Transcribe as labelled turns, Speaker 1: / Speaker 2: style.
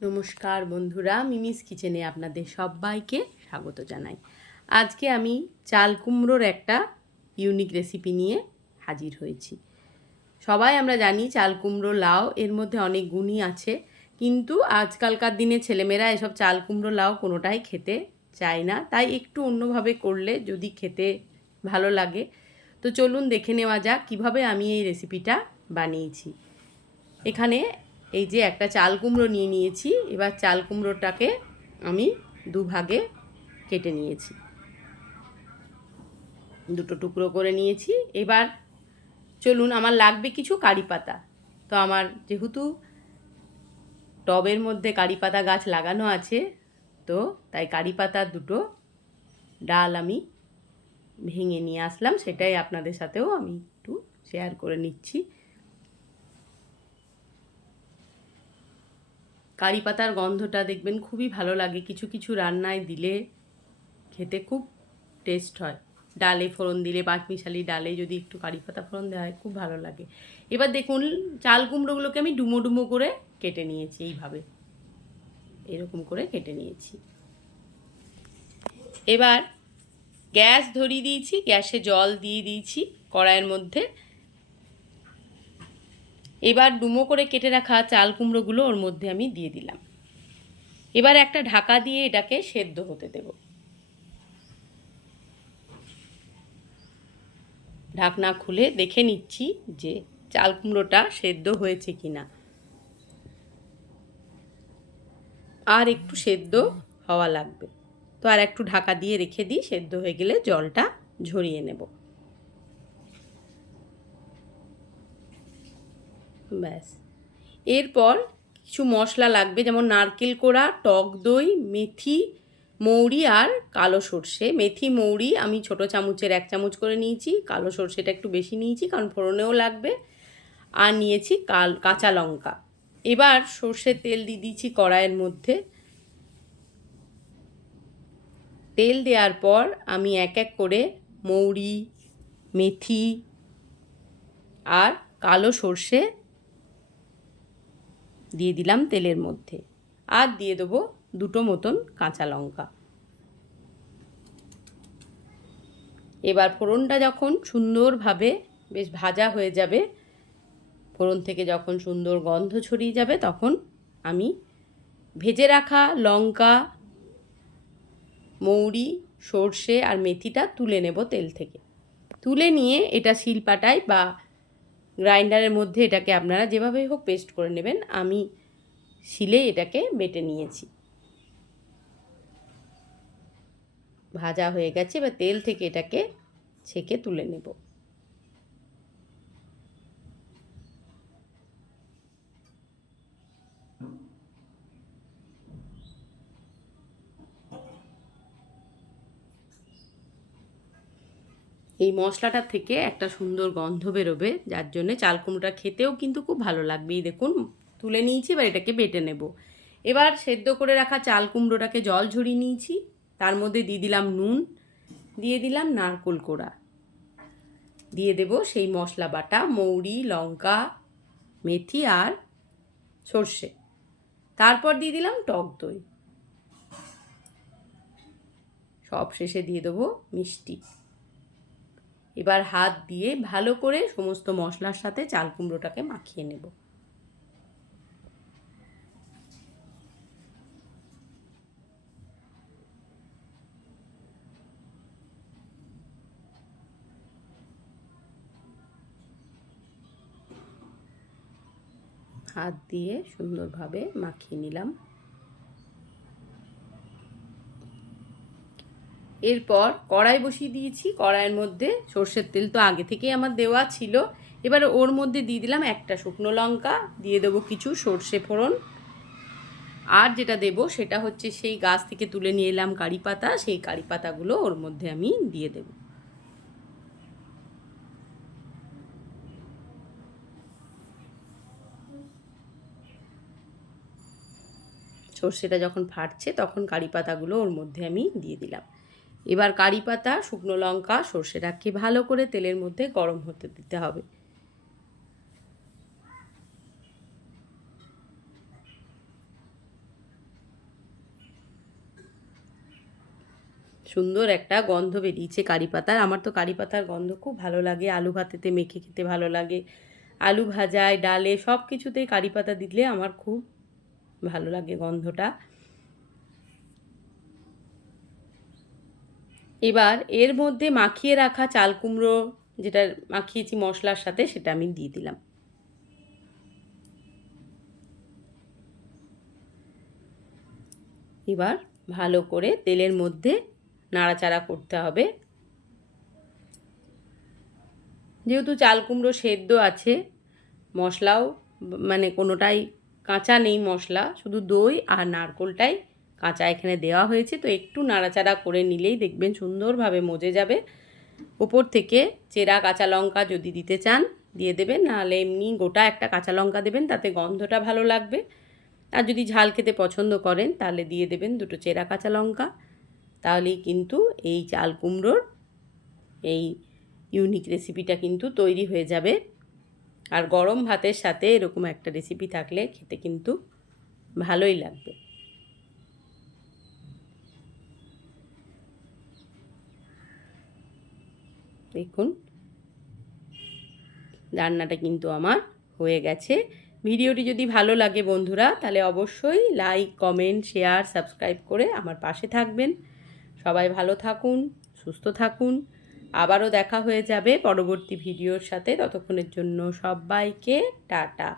Speaker 1: নমস্কার বন্ধুরা, মিমিস কিচেনে আপনাদের সবাইকে স্বাগত জানাই। আজকে আমি চাল কুমড়োর একটা ইউনিক রেসিপি নিয়ে হাজির হয়েছি। সবাই আমরা জানি চাল কুমড়ো, লাউ, এর মধ্যে অনেক গুণই আছে, কিন্তু আজকালকার দিনে ছেলেমেয়েরা এসব চাল কুমড়ো, লাউ কোনোটাই খেতে চায় না। তাই একটু অন্যভাবে করলে যদি খেতে ভালো লাগে, তো চলুন দেখে নেওয়া যাক কীভাবে আমি এই রেসিপিটা বানিয়েছি। এখানে এই যে একটা চাল কুমড়ো নিয়ে নিয়েছি, এবার চাল কুমড়োটাকে আমি দুভাগে কেটে নিয়েছি। দুটো টুকরো করে নিয়েছি। এবার চলুন, আমার লাগবে কিছু কারি পাতা। তো আমার যেহেতু টবের মধ্যে কারি পাতা গাছ লাগানো আছে, তো তাই কারি পাতার দুটো ডাল আমি ভেঙে নিয়ে আসলাম। সেটাই আপনাদের সাথেও আমি একটু শেয়ার করে নিচ্ছি। কারি পাতার গন্ধটা দেখবেন খুবই ভালো লাগে। কিছু কিছু রান্নায় দিলে খেতে খুব টেস্ট হয়। ডালে ফোড়ন দিলে, পাঁচমিশালি ডালে যদি একটু কারি পাতা ফোড়ন দেওয়া হয়, খুব ভালো লাগে। এবার দেখুন, চাল কুমড়োগুলোকে আমি ডুমো ডুমো করে কেটে নিয়েছি এইভাবে। এরকম করে কেটে নিয়েছি। এবার গ্যাস ধরিয়ে দিয়েছি, গ্যাসে জল দিয়ে দিয়েছি কড়াইয়ের মধ্যে। এবার ডুমো করে কেটে রাখা চাল কুমড়োগুলো ওর মধ্যে আমি দিয়ে দিলাম। এবার একটা ঢাকা দিয়ে এটাকে সেদ্ধ হতে দেব। ঢাকনা খুলে দেখে নিচ্ছি যে চাল কুমড়োটা সেদ্ধ হয়েছে কি না আর একটু সেদ্ধ হওয়া লাগবে। তো আর একটু ঢাকা দিয়ে রেখে দিই, সেদ্ধ হয়ে গেলে জলটা ঝরিয়ে নেব। ব্যাস। এরপর কিছু মশলা লাগবে, যেমন নারকেল কোড়া, টক দই, মেথি, মৌরি আর কালো সর্ষে। মেথি, মৌরি আমি ছোট চামচের এক চামচ করে নিয়েছি, কালো সর্ষেটা একটু বেশি নিয়েছি কারণ ফোড়নেও লাগবে। আর নিয়েছি কাল, কাঁচা লঙ্কা। এবার সর্ষের তেল দিয়ে দিয়েছি কড়াইয়ের মধ্যে। তেল দেওয়ার পর আমি এক এক করে মৌরি, মেথি আর কালো সর্ষে দিয়ে দিলাম তেলের মধ্যে। আর দিয়ে দেবো দুটো মতন কাঁচা লঙ্কা। এবার ফোড়নটা যখন সুন্দরভাবে বেশ ভাজা হয়ে যাবে, ফোড়ন থেকে যখন সুন্দর গন্ধ ছড়িয়ে যাবে, তখন আমি ভেজে রাখা লঙ্কা, মৌরি, সর্ষে আর মেথিটা তুলে নেব তেল থেকে। তুলে নিয়ে এটা শিলপাটায় বা গ্রাইন্ডারের মধ্যে এটাকে আপনারা যেভাবে হোক পেস্ট করে নেবেন, আমি শিলে এটাকে বেটে নিয়েছি। ভাজা হয়ে গেছে বা তেল থেকে এটাকে ছেঁকে তুলে নেব। এই মশলাটার থেকে একটা সুন্দর গন্ধ বেরোবে, যার জন্যে চাল কুমড়োটা খেতেও কিন্তু খুব ভালো লাগবে। এই দেখুন, তুলে নিয়েছি, এবার এটাকে বেটে নেব। এবার সেদ্ধ করে রাখা চাল কুমড়োটাকে জল ঝরিয়ে নিয়েছি। তার মধ্যে দিয়ে দিলাম নুন, দিয়ে দিলাম নারকোল কোড়া। দিয়ে দেব সেই মশলা বাটা, মৌরি, লঙ্কা, মেথি আর সর্ষে। তারপর দিয়ে দিলাম টক দই। সব শেষে দিয়ে দেবো মিষ্টি। এবার হাত দিয়ে ভালো করে সমস্ত মশলার সাথে চাল কুমড়োটাকে মাখিয়ে নেব। হাত দিয়ে সুন্দরভাবে মাখিয়ে নিলাম। এরপর কড়াই বসিয়ে দিয়েছি। কড়াইয়ের মধ্যে সর্ষের তেল তো আগে থেকেই আমার দেওয়া ছিল। এবার ওর মধ্যে দিয়ে দিলাম একটা শুকনো লঙ্কা, দিয়ে দেবো কিছু সর্ষে ফোড়ন। আর যেটা দেব সেটা হচ্ছে সেই গাছ থেকে তুলে নিয়ে এলাম কারি পাতা, সেই কারি পাতাগুলো ওর মধ্যে আমি দিয়ে দেব। সর্ষেটা যখন ফাটছে তখন কারি পাতাগুলো ওর মধ্যে আমি দিয়ে দিলাম। এবার কারি পাতা, শুকনো লঙ্কা, সর্ষে রাখি ভালো করে তেলের মধ্যে গরম হতে দিতে হবে। সুন্দর একটা গন্ধ বেরিয়েছে কারি পাতার। আমার তো কারি পাতার গন্ধ খুব ভালো লাগে। আলু ভাতেতে মেখে খেতে ভালো লাগে। আলু ভাজায়, ডালে সব কিছুতেই কারি পাতা দিলে আমার খুব ভালো লাগে গন্ধটা। এবার এর মধ্যে মাখিয়ে রাখা চাল কুমড়ো যেটা মাখিয়েছি মশলার সাথে, সেটা আমি দিয়ে দিলাম। এবার ভালো করে তেলের মধ্যে নাড়াচাড়া করতে হবে। যেহেতু চাল কুমড়ো সেদ্ধ আছে, মশলাও মানে কোনোটাই কাঁচা নেই মশলা, শুধু দই আর নারকোলটাই কাঁচা এখানে দেওয়া হয়েছে, তো একটু নাড়াচাড়া করে নিলেই দেখবেন সুন্দরভাবে মজে যাবে। ওপর থেকে চেরা কাঁচা লঙ্কা যদি দিতে চান, দিয়ে দেবেন, নাহলে এমনি গোটা একটা কাঁচা লঙ্কা দেবেন, তাতে গন্ধটা ভালো লাগবে। আর যদি ঝাল খেতে পছন্দ করেন, তাহলে দিয়ে দেবেন দুটো চেরা কাঁচা লঙ্কা। তাহলেই কিন্তু এই চাল কুমড়োর এই ইউনিক রেসিপিটা কিন্তু তৈরি হয়ে যাবে। আর গরম ভাতের সাথে এরকম একটা রেসিপি থাকলে খেতে কিন্তু ভালোই লাগবে। দেখুন। রান্নাটা কিন্তু আমার হয়ে গেছে। ভিডিওটি যদি ভালো লাগে বন্ধুরা, তাহলে অবশ্যই লাইক কমেন্ট শেয়ার সাবস্ক্রাইব করে আমার পাশে থাকবেন। সবাই ভালো থাকুন, সুস্থ থাকুন। আবারও দেখা হয়ে যাবে পরবর্তী ভিডিওর সাথে। ততক্ষণের জন্য সবাইকে টাটা।